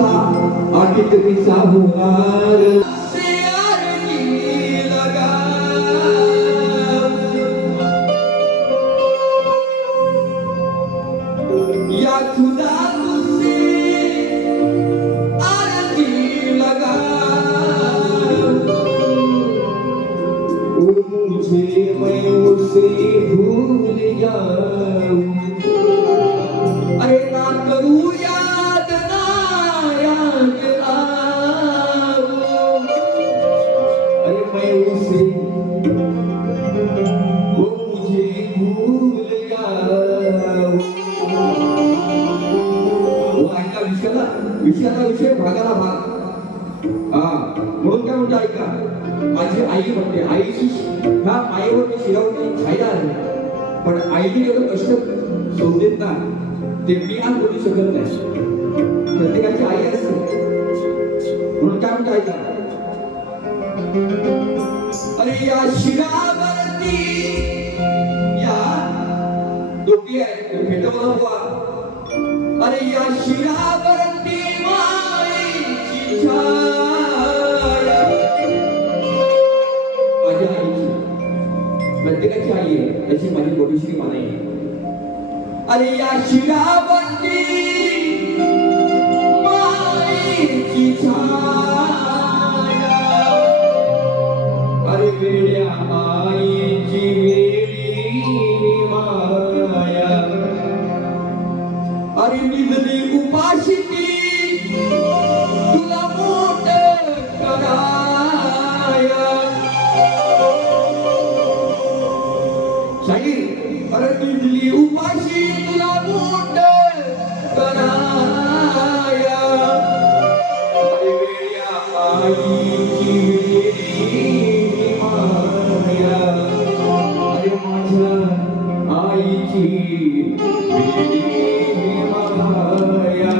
असा आठवीचा होणार या खुदा तुझसे आरती लगा मुझे मैं उसे भूल जाऊं अरे ना करूं याद ना याद आऊं अरे मैं उसे वो मुझे भूल जाऊं वो ऐका विषयाला विषय भागाला भाग म्हणून काय म्हणतो ऐका माझी आई म्हणते आईची ह्या मायेवर मी शिरवून खायला आहे पण आईने एवढं कष्ट सोडलेत ना ते मी आज बोलू शकत नाही प्रत्येकाची आई असते म्हणून काय म्हणतो ऐका अरे या शिरावरती या डोकी आहे भेटवला बुवा अरे या शिरावरती माईची छाया माझ्या आईची प्रत्येकाची आई आहे अशी माझी गोडीश्री मान आहे अरे या शिरावरती माईची छाया अरे वेड्या आईची वेडी माया अरे निजली उपाशी तुला मोठ कराया शाहीर अरे निजली उपाशी तुला मोठ कराया अरे वेड्या आईची वेडी माया अरे माझ्या आईची वेडी माया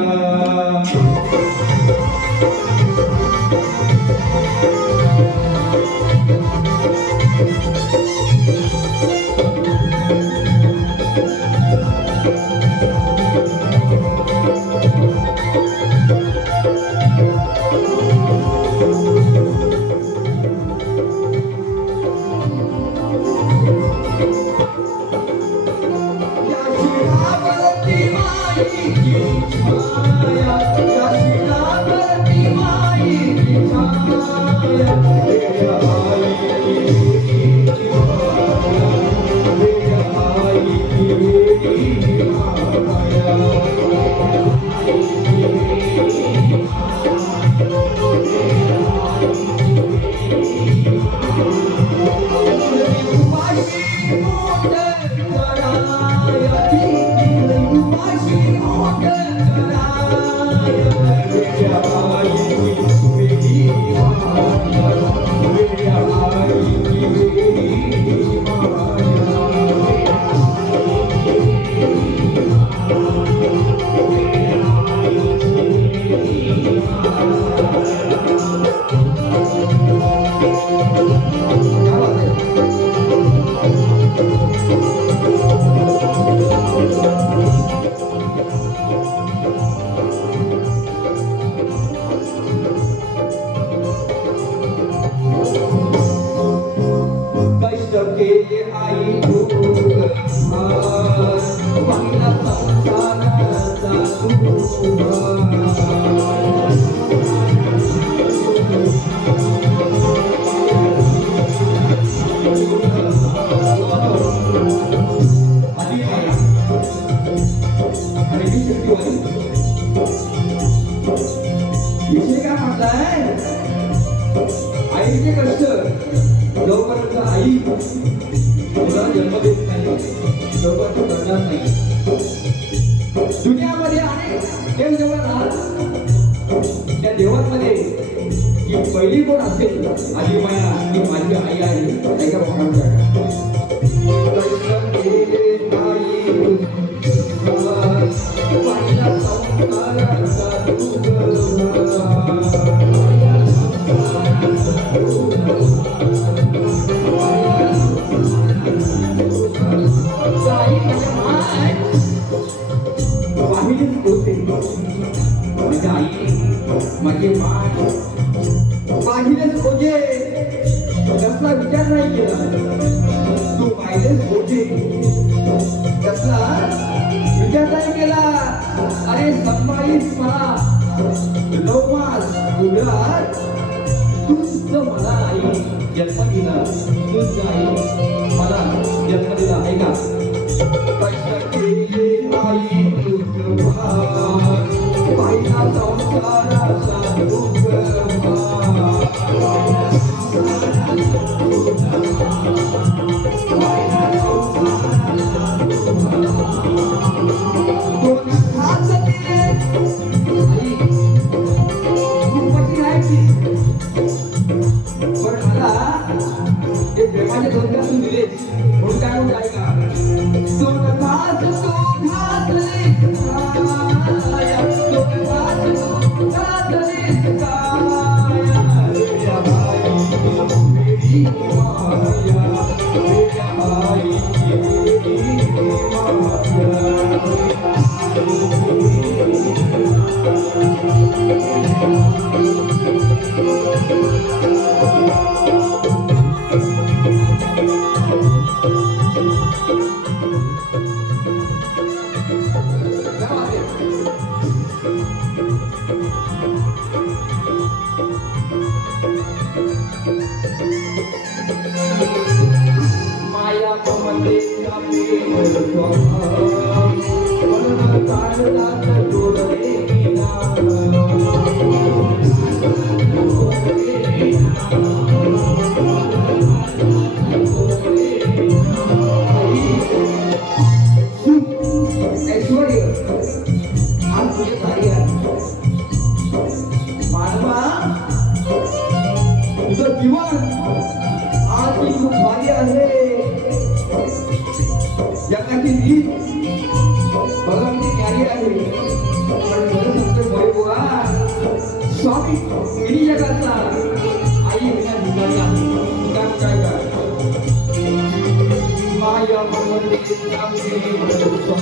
आईचे कष्ट जोपर्यंत आई मुलाला जन्म देत नाही तोपर्यंत करणार नाही. दुनियामध्ये अनेक देव जेव्हा राहत त्या देवांमध्ये ही पहिली कोण असेल आजी माया ही माझी आई आहे. ऐका बघा वाहिनीच होते माझ्या आई माझे माय पाहिलेच ओझे कसला विचार नाही केला तू पाहिलेच ओझे कसला विचार नाही केला अरे संभाळीस मला 9 मास उघडात तूच मला आई जन्म दिला तूच आई मला जन्म दिला आहे का कष्ट केले आई तुझ पाहिला संसाराचा दुःख स्वामी मिनी जगाचा आई विना निघाला काय माया ममते नामे